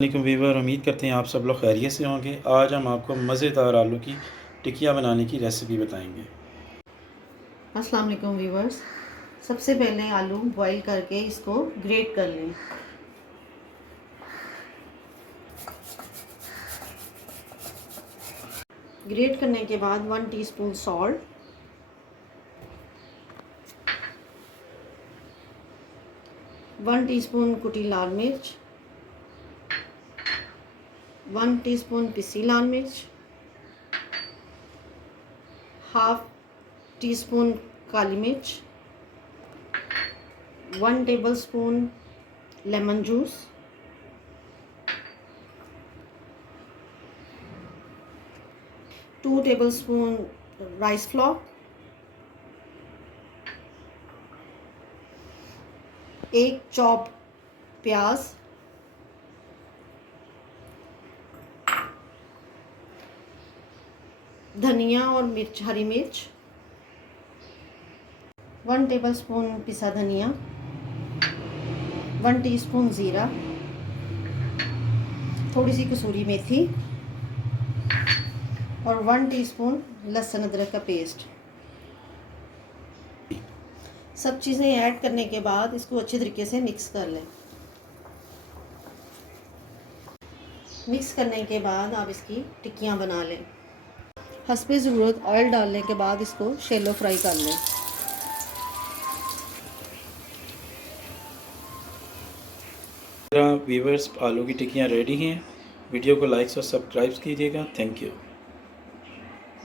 वालेकुम वीवर, उम्मीद करते हैं आप सब लोग खैरियत से होंगे। आज हम आपको मज़ेदार आलू की टिक्कियाँ बनाने की रेसिपी बताएंगे। अस्सलाम वालेकुम वीवर्स। सबसे पहले आलू बॉईल करके इसको ग्रेट कर लें। ग्रेट करने के बाद 1 टीस्पून सॉल्ट, 1 टीस्पून कुटी लाल मिर्च, 1 टीस्पून पिसी लाल मिर्च, हाफ टीस्पून काली मिर्च, 1 tablespoon lemon juice, 2 tablespoon rice flour, 1 chop प्याज, धनिया और मिर्च, हरी मिर्च, 1 टेबलस्पून पिसा धनिया, 1 टीस्पून ज़ीरा, थोड़ी सी कसूरी मेथी और 1 टीस्पून लहसुन अदरक का पेस्ट। सब चीज़ें ऐड करने के बाद इसको अच्छे तरीके से मिक्स कर लें। मिक्स करने के बाद आप इसकी टिक्कियाँ बना लें। हस्बे ज़रूरत ऑयल डालने के बाद इसको शैलो फ्राई कर लें। मेरा वीवर्स, आलू की टिक्कियाँ रेडी हैं। वीडियो को लाइक और सब्सक्राइब कीजिएगा। Thank you.